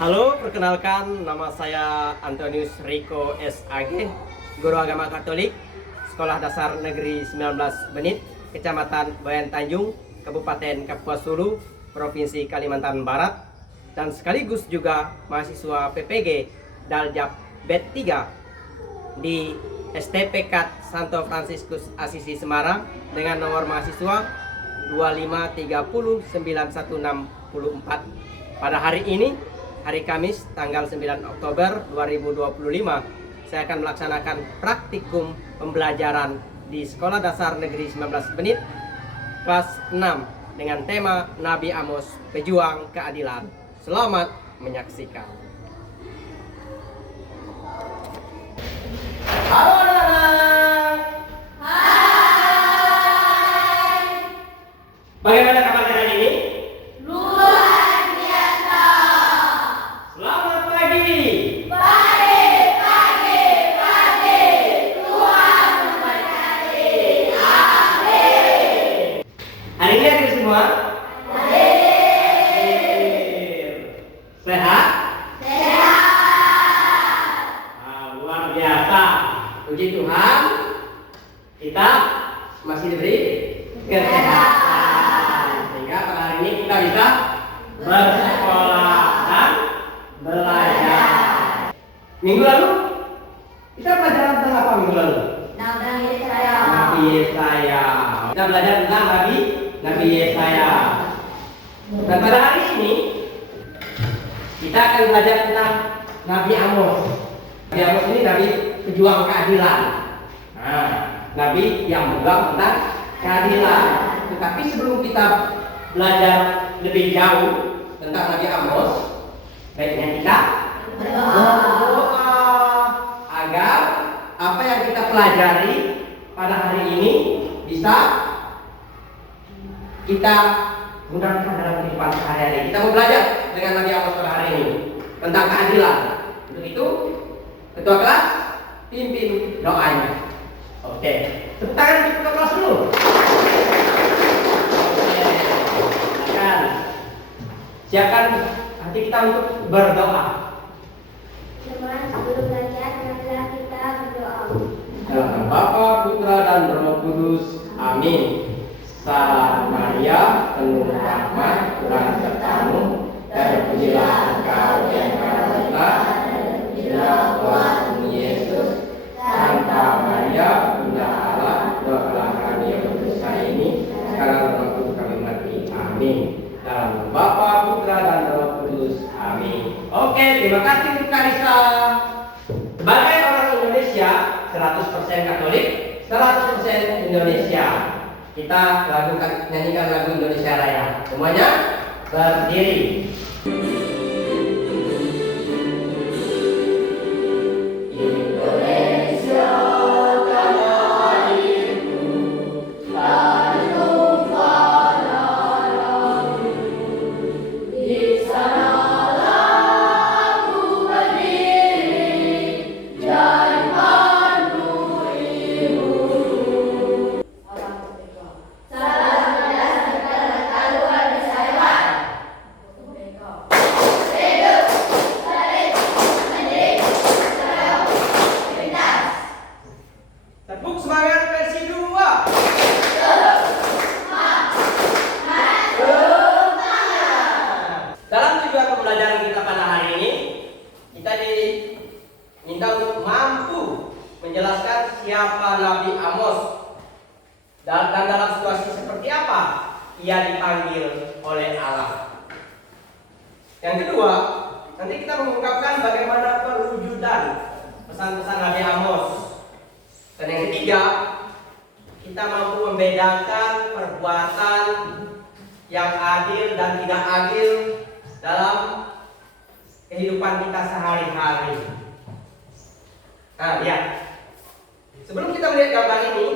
Halo, perkenalkan nama saya Antonius Riko SAG, Guru Agama Katolik, Sekolah Dasar Negeri 19 Benit, Kecamatan Bayan Tanjung, Kabupaten Kapuas Hulu, Provinsi Kalimantan Barat, dan sekaligus juga mahasiswa PPG Daljab Bet 3 di STPK Santo Fransiskus Asisi Semarang dengan nomor mahasiswa 2530964. Pada hari ini, hari Kamis tanggal 9 Oktober 2025, saya akan melaksanakan praktikum pembelajaran di Sekolah Dasar Negeri 19 Benit kelas 6 dengan tema Nabi Amos, Pejuang Keadilan. Selamat menyaksikan. Halo anak-anak. Hai. Bagaimana kabar hari ini? Luar biasa. Selamat pagi. Pagi. Tuhan memberkati. Amin. Hari ini hadir semua? Sehat? Luar biasa. Puji Tuhan, kita masih diberi kesehatan. Sehingga pada hari ini kita bisa bersekolah dan belajar. Minggu lalu kita belajar tentang apa minggu lalu? Nabi Yesaya. Nabi Yesaya. Kita belajar tentang Nabi Yesaya. Dan pada hari ini kita akan belajar tentang Nabi Amos. Nabi Amos ini nabi pejuang keadilan. Nah, nabi yang berjuang tentang keadilan. Tetapi sebelum kita belajar lebih jauh tentang Nabi Amos, baiknya kita berdoa agar apa yang kita pelajari pada hari ini bisa kita gunakan dalam kehidupan sehari-hari. Kita mau belajar dengan Nabi Amos pada hari ini tentang keadilan. Untuk itu, ketua kelas pimpin doanya. Oke, tepuk tangan untuk ketua kelas dulu. Oke, siapkan hati kita untuk berdoa. Teman, sebelum belajar, marilah kita berdoa. Dalam nama Bapa, Putra, dan Roh Kudus. Amin. Salam Maria, penuh rahmat, Tuhan sertamu, terpujilah Engkau di antara wanita, dan terpujilah Tuhan Yesus. Santa Maria, Bunda Allah, doakanlah kami yang berdosa ini, sekarang dan waktu kami mati. Amin. Dalam nama Bapa, Putra, dan Roh Kudus. Amin. Oke, terima kasih untuk Karisa. Sebagai orang Indonesia, 100% Katolik, 100% Indonesia, kita nyanyikan lagu Indonesia Raya. Semuanya berdiri. Tepuk semangat versi 2. Dalam tujuan pembelajaran kita pada hari ini, kita diminta untuk mampu menjelaskan siapa Nabi Amos dan dalam situasi seperti apa ia dipanggil oleh Allah. Yang kedua, nanti kita mengungkapkan bagaimana perwujudan pesan-pesan Nabi Amos. Dan yang ketiga, kita mampu membedakan perbuatan yang adil dan tidak adil dalam kehidupan kita sehari-hari. Nah, lihat. Sebelum kita melihat gambar ini,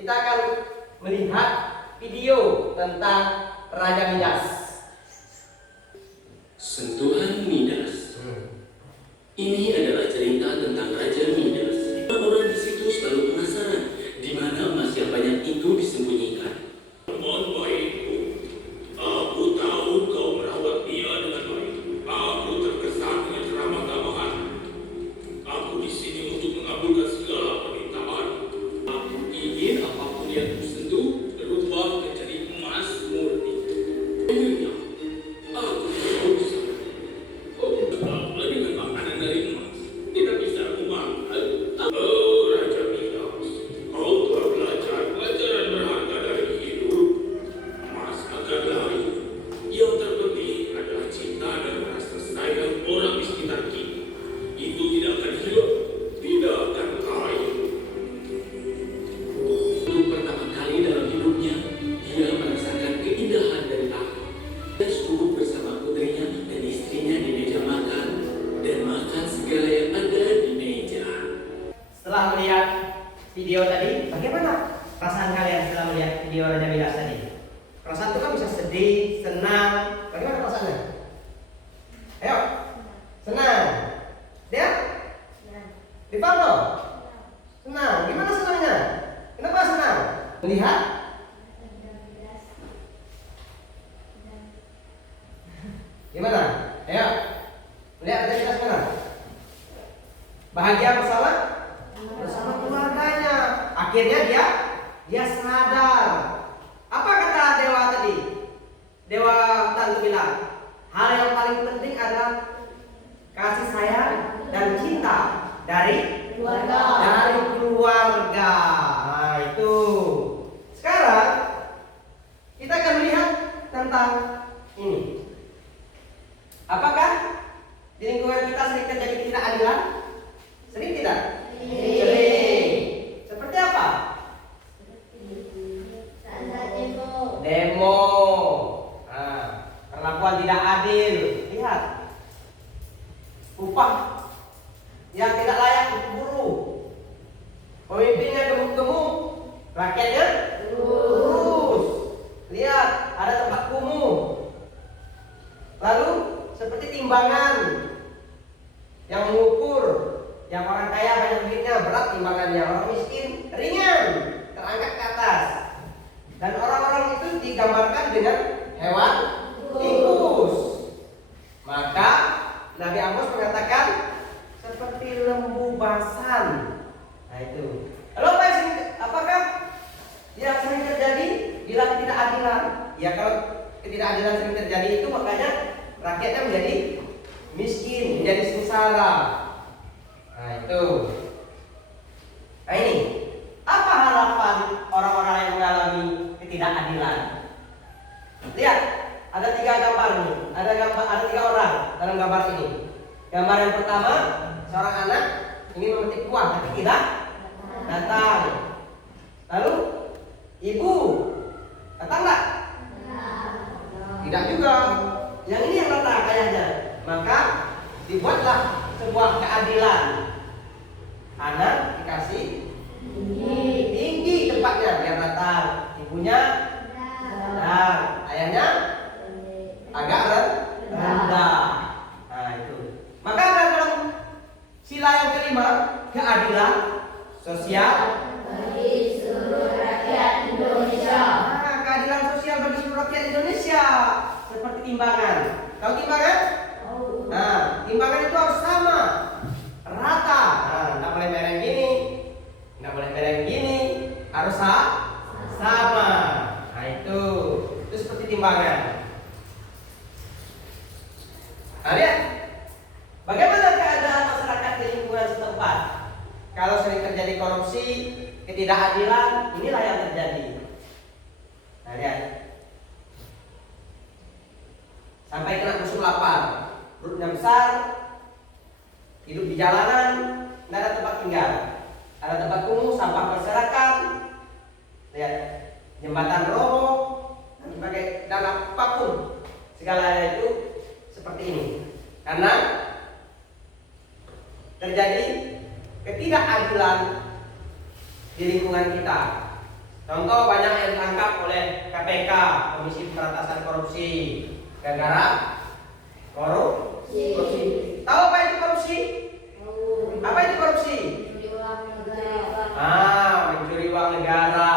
kita akan melihat video tentang Raja Midas. Sentuhan Midas. Ini adalah cerita tentang Raja Midas. Orang di situ selalu penasaran di mana emas yang banyak itu disembunyikan. Teman baikku, aku tahu kau merawat dia dengan baik. Aku terkenal Mana? Ayo. Lihat identitas mana? Bahagia bersama keluarganya. Akhirnya dia sadar. Apa kata dewa tadi? Dewa hutan bilang, hal yang paling penting adalah kasih sayang dan cinta dari keluarga. Nah, itu. Sekarang kita akan melihat tentang ini. Apakah di lingkungan kita sering terjadi ketidakadilan? Sering tidak? Sering. Seperti apa? Demo. Nah, perlakuan tidak adil. Lihat. Upah yang tidak layak untuk buruh. Pemimpinnya gemuk-gemuk, rakyatnya lurus. Lihat, ada tempat kumuh. Lalu seperti timbangan yang mengukur, yang orang kaya banyak duitnya berat timbangannya, orang miskin ringan terangkat ke atas. Dan orang-orang itu digambarkan dengan hewan tikus. Maka Nabi Amos mengatakan seperti lembu basan. Nah itu. Lalu apakah yang sering terjadi bila ketidakadilan? Ya kalau ketidakadilan sering terjadi itu makanya rakyatnya menjadi miskin, menjadi sengsara. Nah itu. Nah ini. Apa harapan orang-orang yang mengalami ketidakadilan? Lihat, ada 3 gambar nih. Ada 3 orang dalam gambar ini. Gambar yang pertama, seorang anak ingin memetik buah tapi tidak datang. Lalu ibu datang nggak? Tidak juga. Yang ini yang datang ayahnya. Maka dibuatlah sebuah keadilan. Anak dikasih tinggi tempatnya biar datang. Ibunya dan ayahnya agak rendah. Nah itu. Maka dalam sila yang kelima, keadilan sosial Bagi seluruh rakyat Indonesia. Nah, keadilan sosial bagi seluruh rakyat Indonesia seperti timbangan. Tahu timbangan? Nah, timbangan itu harus sama, rata. Nah, nggak boleh mereng gini, nggak boleh mereng gini, harus sama. Nah itu seperti timbangan. Nah lihat, bagaimana keadaan masyarakat di lingkungan setempat? Kalau sering terjadi korupsi, ketidakadilan, inilah yang terjadi. Nah lihat, sampai kena musuh lapar, perutnya besar, hidup di jalanan, tidak ada tempat tinggal, ada tempat kumuh, sampah berserakan. Lihat, jembatan roboh, sebagai dan apapun segalanya itu seperti ini. Karena terjadi ketidakadilan di lingkungan kita. Contoh banyak yang ditangkap oleh KPK, Komisi Pemberantasan Korupsi, gara-gara korupsi. Tahu apa itu korupsi? Apa itu korupsi? Mencuri uang negara.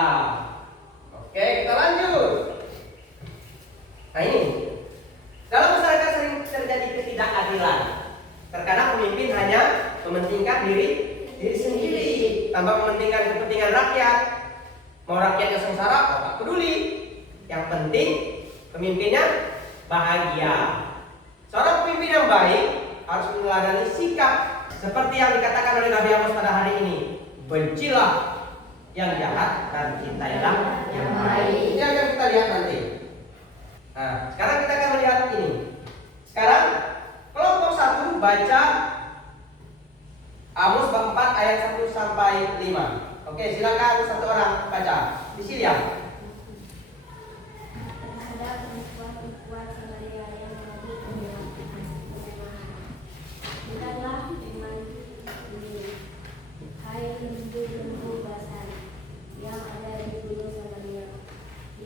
Oke, kita lanjut. Nah ini, dalam masyarakat sering terjadi ketidakadilan. Terkadang pemimpin hanya mementingkan diri sendiri tanpa mementingkan kepentingan rakyat. Mau rakyatnya sengsara, tak peduli. Yang penting pemimpinnya bahagia. Seorang pemimpin yang baik harus meneladani sikap seperti yang dikatakan oleh Nabi Amos pada hari ini. Bencilah yang jahat dan cintailah yang baik. Ini akan kita lihat nanti. Nah, sekarang kita akan melihat ini. Sekarang kelompok 1 baca Amos bab 4 ayat 1 sampai 5. Oke, silakan satu orang baca. Di sini ya.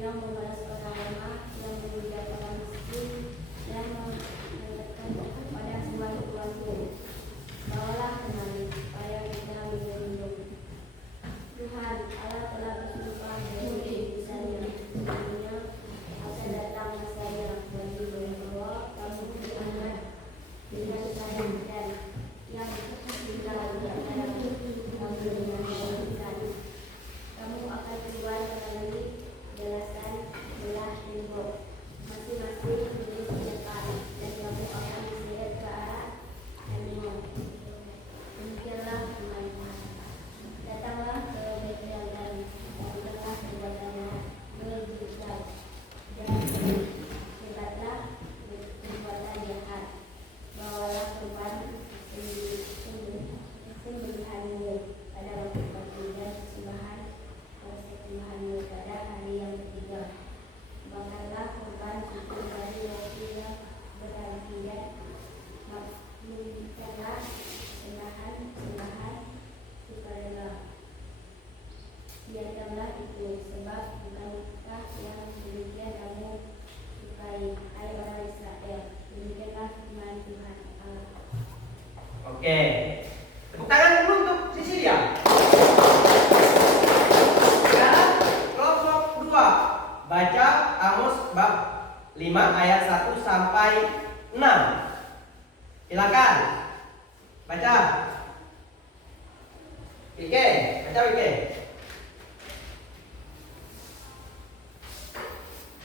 Yang membalas orang lemah, yang memuja orang miskin, dan mengingatkan pada semua tuanku. Bawalah kemari, supaya kita berlindung. Tuhan Allah telah bersumpah demi Oke. Tepuk tangan dulu untuk Sisilia. Sekarang kelompok 2. Baca Amos bab 5 ayat 1 sampai 6. Silakan. Baca. Oke, baca oke.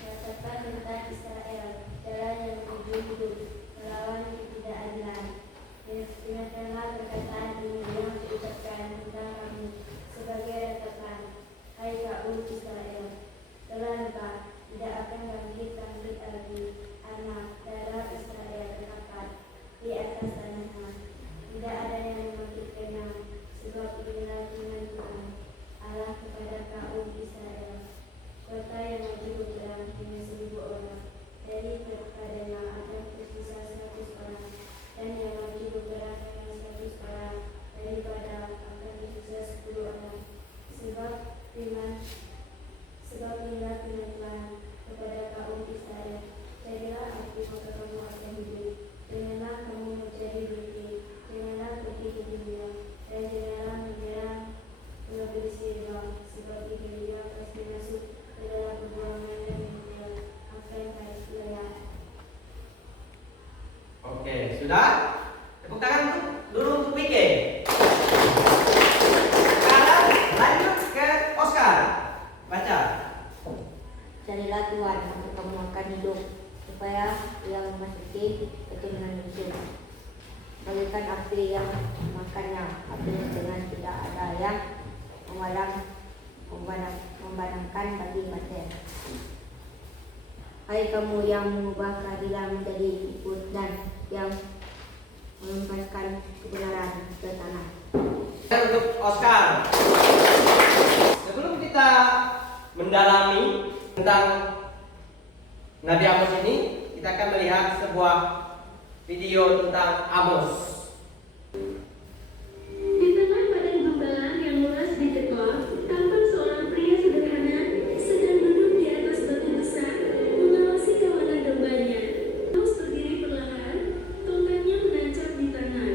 Katakan tentang Israel, jalan yang menuju hidup, melawan ketidakadilan. Dengarkanlah perkataan ini yang diucapkan tentang kamu sebagai ratapan, hai kaum Israel. Telah tidak akan bangkit lagi anak darah Israel terdapat di atas tanahnya. Tidak ada yang membangkitkannya, sebab inilah firman Tuhan Allah kepada kaum Israel. Kota yang maju berperang dengan 1.000 orang, dari kepadanya akan tersisa 100 orang, dan yang maju berperang dengan 100 orang, daripada akan tersisa 10 orang. Sebab inilah firman Tuhan kepada kaum Israel, jadilah aku maka kamu akan hidup, janganlah kamu mencari bukti, janganlah pergi ke dunia, dan janganlah menyerang mengambil sirba, sebab dia pasti masuk ke dalam perbuangan dan mengambil apa yang harus layak. Oke, sudah? Tepuk tangan dulu untuk Wike. Sekarang lanjut ke Oscar. Baca. Carilah Tuhan, maka kamu akan hidup, supaya Ia memasuki keturunan Yusuf. Bagaikan api yang makannya, api dengan tidak ada yang memadamkan bagi batin. Hai kamu yang mengubah keadilan menjadi ikut dan yang melepaskan kebenaran ke tanah. Dan untuk Oscar. Sebelum kita mendalami tentang Nabi Amos ini, kita akan melihat sebuah video tentang Amos. Di tengah padang gembala yang luas dikekor, tampak seorang pria sederhana sedang duduk di atas batu besar, mengawasi kawanan dombanya. Amos berdiri perlahan, tongkatnya menancap di tanah.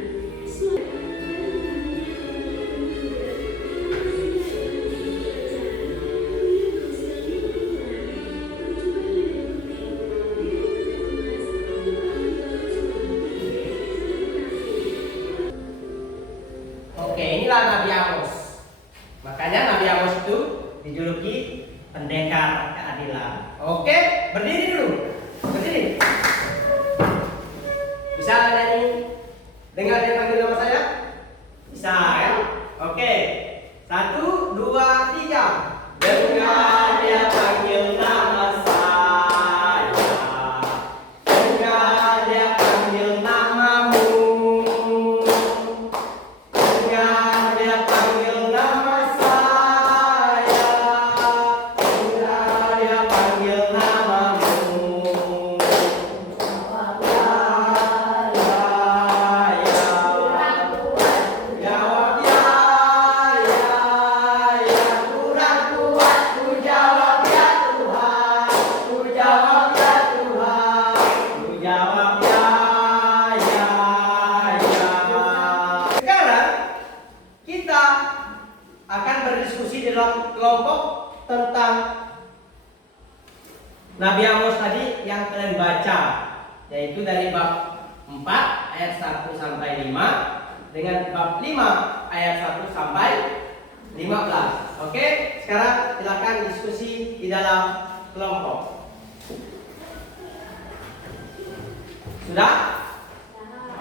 Oke, inilah Nabi Amos. Makanya Nabi Amos itu dijuluki pendekar keadilan. Oke, berdiri dulu. Berdiri. Bisa nyanyi? Dengar dia panggil nama saya? Bisa ya? Oke. 1, 2, 3. Dengar dia panggil nama saya. Dengar dia panggil namamu. Dengar dia panggil nama saya. Dengar dia panggil namamu. Jawab ya, jawab ya, kurang kuat. Ku jawab ya Tuhan, ku jawab ya Tuhan, ku jawab ya. Sekarang kita akan berdiskusi dalam kelompok tentang Nabi Amos tadi yang kalian baca, yaitu dari bab 4 ayat 1 sampai 5 dengan bab 5 ayat 1 sampai 15. Oke, sekarang silakan diskusi di dalam kelompok. Sudah?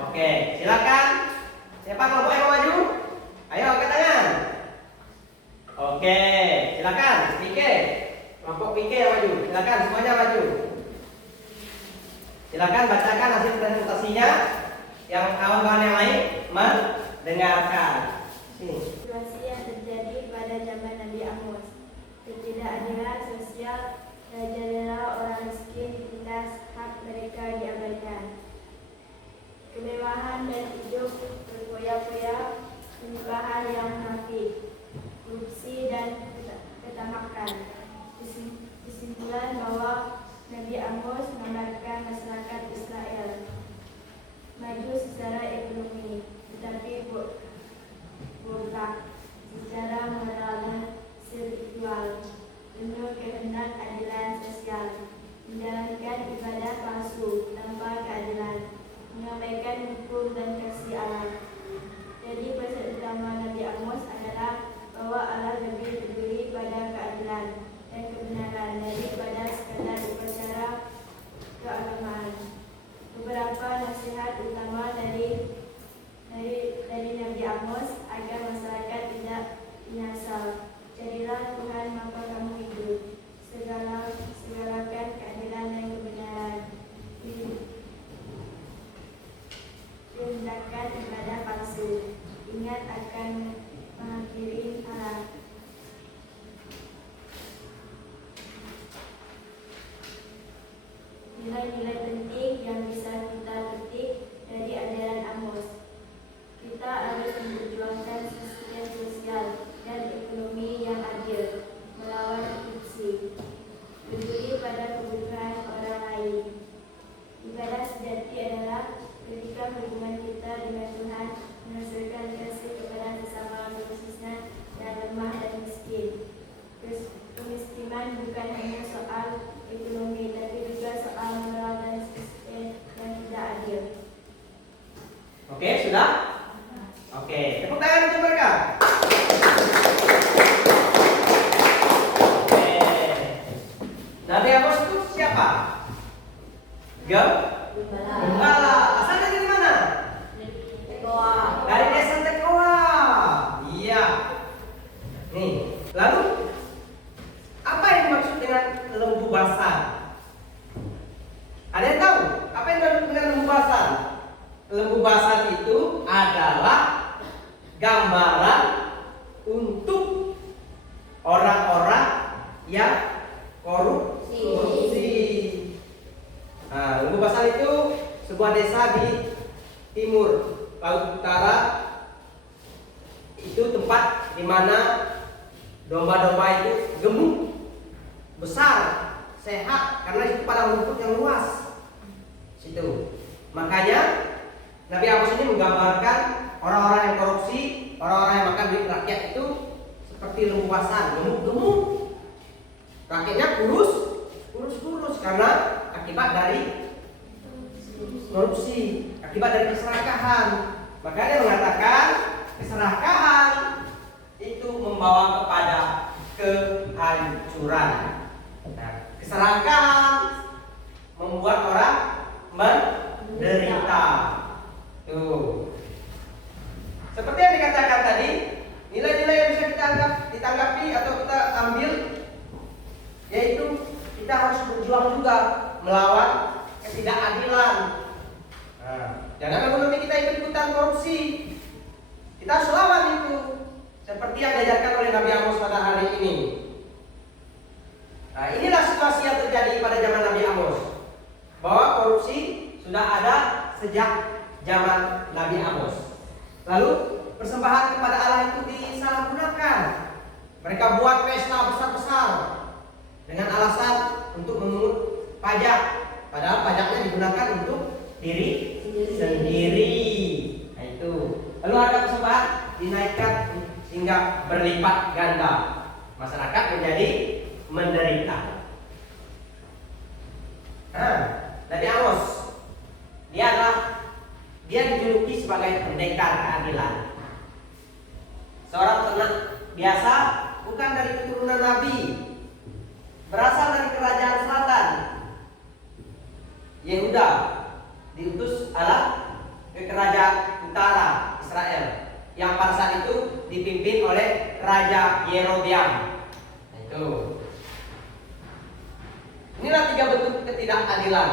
Oke, silakan. Siapa kelompok yang mau maju? Ayo angkat tangan. Oke, silakan. Pike. Kelompok Pike yang maju. Silakan semuanya maju. Silakan bacakan hasil presentasinya. Yang kawan-kawan yang lain mendengarkan. Sini. Situasi yang terjadi pada zaman Nabi Amos, ketidakadilan sosial, merajalela orang miskin di atas hak mereka diabaikan, kemewahan dan hidup berfoya-foya, penyembahan yang munafik, korupsi dan ketamakan. Kesimpulan bahwa Nabi Amos menggambarkan masyarakat Israel maju secara ekonomi, tetapi menyampaikan hukum dan kasih Allah. Jadi pesan utama Nabi Amos adalah bahwa Allah lebih peduli pada keadilan dan kebenaran daripada sekadar upacara keagamaan. Beberapa nasihat utama dari Nabi Amos agar masyarakat tidak binasa. Jadilah Tuhan maka kamu hidup. Segalakan keadilan dan kebenaran. Hindarkan ibadah palsu. Ingat akan mengakhiri Allah. Nilai-nilai penting yang bisa kita petik dari ajaran Amos. Kita harus memperjuangkan sistem sosial dan ekonomi yang adil, melawan korupsi, peduli pada kebutuhan orang lain. Ibadah sejati adalah ketika hubungan kita dengan Tuhan menghasilkan kasih kepada sesama, khususnya yang lemah dan miskin. Kemiskinan bukan hanya soal ekonomi, tapi juga soal moral dan sistem yang tidak adil. Oke, sudah? Oke, tepuk tangan untuk mereka. Oke. Nabi Amos itu siapa? Gembala. Asalnya dari mana? Dari desa Tekoa. Iya. Nih, lalu apa yang dimaksud dengan lembu basah? Ada yang tahu apa yang dimaksud dengan lembu basah? Lembu basah itu adalah gambaran untuk orang-orang yang korupsi. Nah, Lembu Basah itu sebuah desa di timur laut utara. Itu tempat di mana domba-domba itu gemuk, besar, sehat karena itu padang rumput yang luas. Situ. Makanya Nabi Amos ini menggambarkan orang-orang yang korupsi, orang-orang yang makan duit rakyat itu seperti lembu basah, gemuk-gemuk. Rakyatnya kurus karena akibat dari korupsi, akibat dari keserakahan. Makanya mengatakan keserakahan itu membawa kepada kehancuran. Nah, keserakahan membuat orang menderita. Tuh. Seperti yang dikatakan tadi, nilai-nilai yang bisa ditanggapi atau kita ambil, yaitu kita harus berjuang juga melawan ketidakadilan. Nah, jangan menurut kita ikut-ikutan korupsi. Kita harus lawan itu, seperti yang diajarkan oleh Nabi Amos pada hari ini. Nah, inilah situasi yang terjadi pada zaman Nabi Amos, bahwa korupsi sudah ada sejak zaman Nabi Amos. Lalu persembahan kepada Allah itu disalahgunakan. Mereka buat pesta besar-besar dengan alasan untuk memungut pajak, padahal pajaknya digunakan untuk diri sendiri. Nah, itu. Lalu harga persembahan dinaikkan hingga berlipat ganda. Masyarakat menjadi menderita. Nah, Nabi Amos dia dijuluki sebagai pendekar keadilan. Seorang ternak biasa, bukan dari keturunan Nabi, berasal dari kerajaan selatan Yehuda, diutus Allah ke kerajaan utara Israel yang pada saat itu dipimpin oleh Raja Yerobeam. Nah, itu. Inilah 3 bentuk ketidakadilan.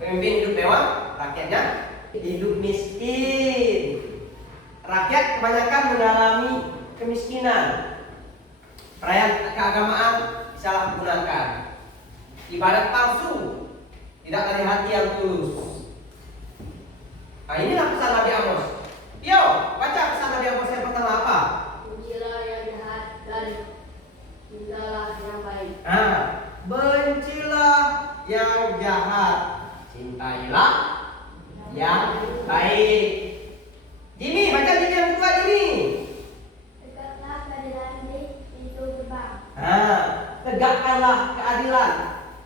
Pemimpin hidup mewah, rakyatnya hidup miskin. Rakyat kebanyakan mengalami kemiskinan. Perayaan keagamaan disalahgunakan. Ibadat palsu, tidak dari hati yang tulus. Nah, inilah pesan Nabi Amos. Yo, baca pesan Nabi Amos yang pertama apa? Bencilah yang jahat dan cintalah yang baik. Nah, bencilah yang jahat, cintailah yang baik. Jimmy, baca Jimmy yang kedua, Jimmy. Tegaklah keadilan di pintu gerbang. Tegakkanlah keadilan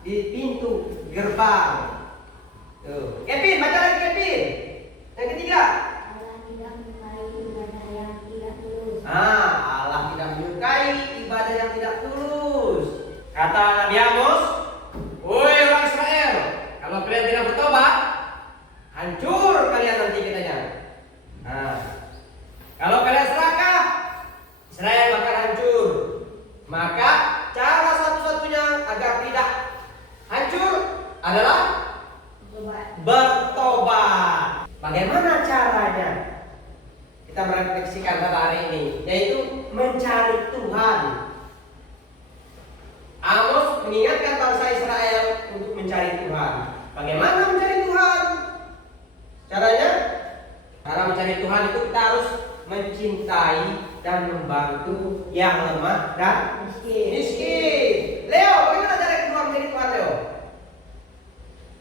di pintu gerbang. Tuh. Kevin, baca lagi Kevin. Yang ketiga. Allah tidak menyukai ibadah yang tidak tulus. Allah tidak menyukai ibadah yang tidak tulus. Kata Nabi Amos, "Woi orang Israel, kalau kalian tidak bertobat, hancur kalian nanti katanya. Kalau kalian serakah, Israel bakal hancur. Maka cara satu-satunya agar tidak hancur adalah bertobat. Bagaimana caranya? Kita merefleksikan pada hari ini, yaitu mencari Tuhan. Amos mengingatkan bangsa Israel untuk mencari Tuhan. Bagaimana mencari Tuhan? Caranya? Cara mencari Tuhan itu kita harus mencintai dan membantu yang lemah dan miskin. Leo, bagaimana cara kedua mencari Tuhan, Leo?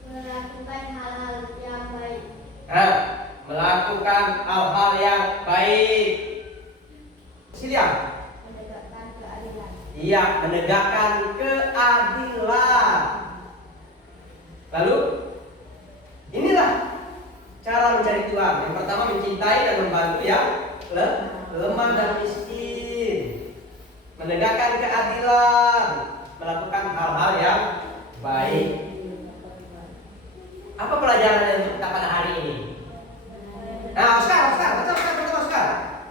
Melakukan hal-hal yang baik. Melakukan hal-hal yang baik. Silia. Menegakkan keadilan. Iya, menegakkan keadilan. Lalu, inilah cara mencari Tuhan. Yang pertama mencintai dan membantu yang lemah dan miskin. Menegakkan keadilan, melakukan hal-hal yang baik. Apa pelajarannya untuk kita pada hari ini? Nah, Oscar.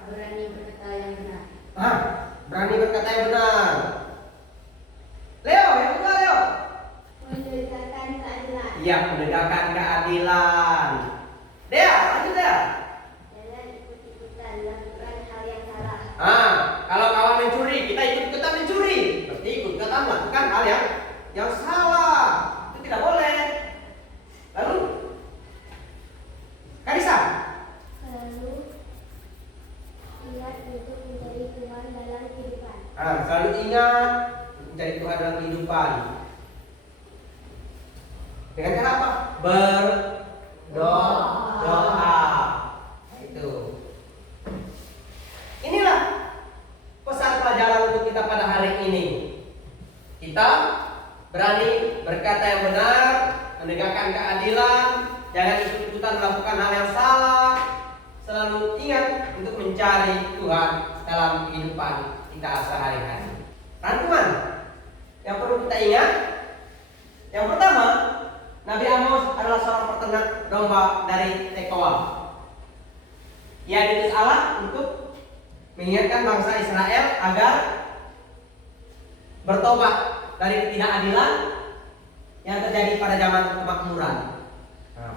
Berani berkata yang benar. Berani berkata yang benar. Leo, yang kedua Leo. Menegakkan keadilan. Iya, menegakkan keadilan. Dea, lanjut Dea. Jangan ikut-ikutan melakukan hal yang salah. Kalau kawan mencuri, kita ikut-ikutan mencuri. Berarti ikut-ikutan melakukan hal yang salah. Itu tidak boleh. Lalu, Karisa. Selalu ingat untuk mencari Tuhan dalam kehidupan. Selalu ingat mencari Tuhan dalam kehidupan. Dengan cara apa? Berdoa. Itu. Inilah pesan pelajaran untuk kita pada hari ini. Kita berani berkata yang benar, menegakkan keadilan, jangan ikut-ikutan melakukan hal yang salah. Selalu ingat untuk mencari Tuhan dalam kehidupan kita sehari-hari. Rangkuman yang perlu kita ingat, yang pertama, Nabi Amos adalah seorang peternak domba dari Tekoa. Ia diutus Allah untuk mengingatkan bangsa Israel agar bertobat dari ketidakadilan yang terjadi pada zaman kemakmuran.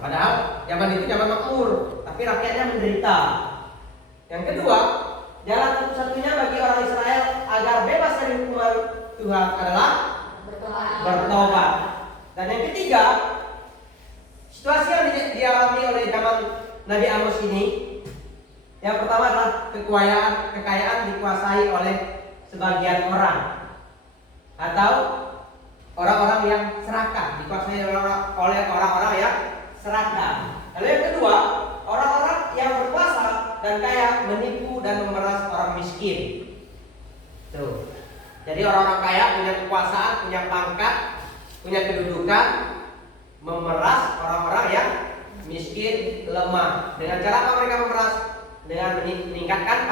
Padahal zaman itu zaman makmur, tapi rakyatnya menderita. Yang kedua, jalan satu-satunya bagi orang Israel agar bebas dari hukuman Tuhan adalah bertobat. Dan yang ketiga, situasi yang dialami oleh zaman Nabi Amos ini, yang pertama adalah kekayaan dikuasai oleh sebagian orang atau orang-orang yang serakah, dikuasai oleh orang-orang yang serakah. Lalu yang kedua, orang-orang yang berkuasa dan kaya menipu dan memeras orang miskin. Tuh. Jadi orang-orang kaya punya kekuasaan, punya pangkat, punya kedudukan, memeras orang-orang yang miskin, lemah. Dengan cara apa mereka memeras? Dengan meningkatkan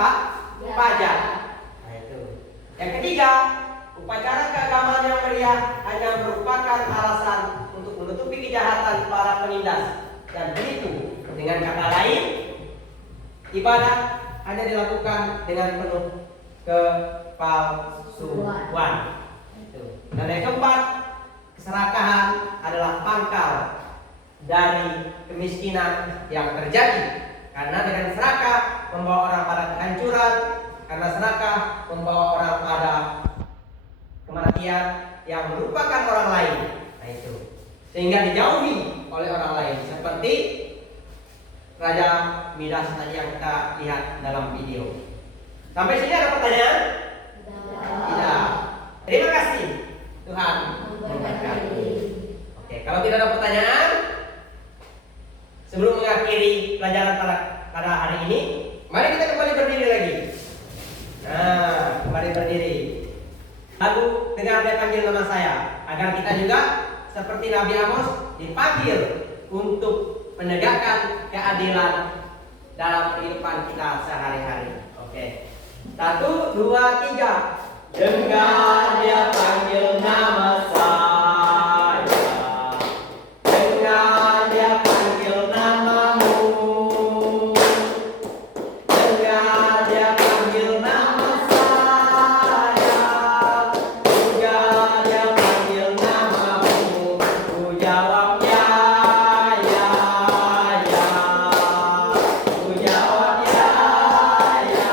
pajak. Nah, itu. Yang ketiga, upacara keagamaan yang meriah hanya merupakan alasan untuk menutupi kejahatan para penindas. Dan begitu, dengan kata lain, ibadah hanya dilakukan dengan penuh kepalsuan. Dan yang keempat, keserakahan adalah pangkal dari kemiskinan yang terjadi. Karena dengan serakah membawa orang pada kehancuran, karena serakah membawa orang pada kematian yang merupakan orang lain. Nah itu, sehingga dijauhi oleh orang lain, seperti Raja Midas tadi yang kita lihat dalam video. Sampai sini ada pertanyaan? Tidak. Terima kasih. Tuhan memberkati. Oke, kalau tidak ada pertanyaan, sebelum mengakhiri pelajaran pada hari ini, mari kita kembali berdiri lagi. Nah, kembali berdiri. Lalu dengar dia panggil nama saya, agar kita juga seperti Nabi Amos dipanggil untuk menegakkan keadilan dalam kehidupan kita sehari-hari. Oke. 1, 2, 3. Dengar dia panggil nama saya, dengar dia panggil namamu, dengar dia panggil nama saya, juga dia panggil namamu. Ku jawab ya, ya, ya. Ku jawab ya, ya,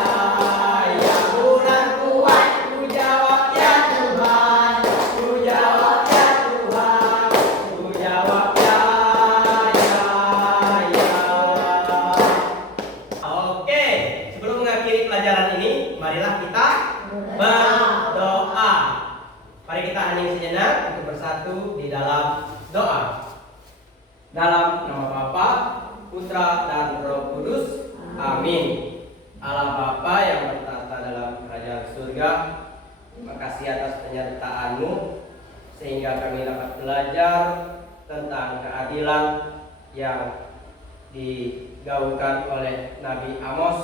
ya. Bulan kuat, ku jawab ya Tuhan, ku jawab ya Tuhan, ku jawab ya, ya, ya. Oke, sebelum mengakhiri pelajaran ini, marilah kita berdoa. Mari kita hening sejenak untuk bersatu di dalam doa. Dalam nama Bapa, Putra, dan Roh Kudus. Amin. Allah Bapa yang bertata dalam kerajaan surga, terima kasih atas penyertaan-Mu sehingga kami dapat belajar tentang keadilan yang digaungkan oleh Nabi Amos.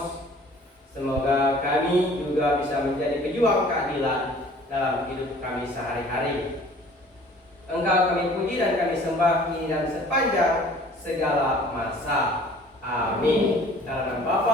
Semoga kami juga bisa menjadi pejuang keadilan dalam hidup kami sehari-hari. Engkau kami puji dan kami sembah kini dan sepanjang segala masa. Amin. Dalam nama Bapa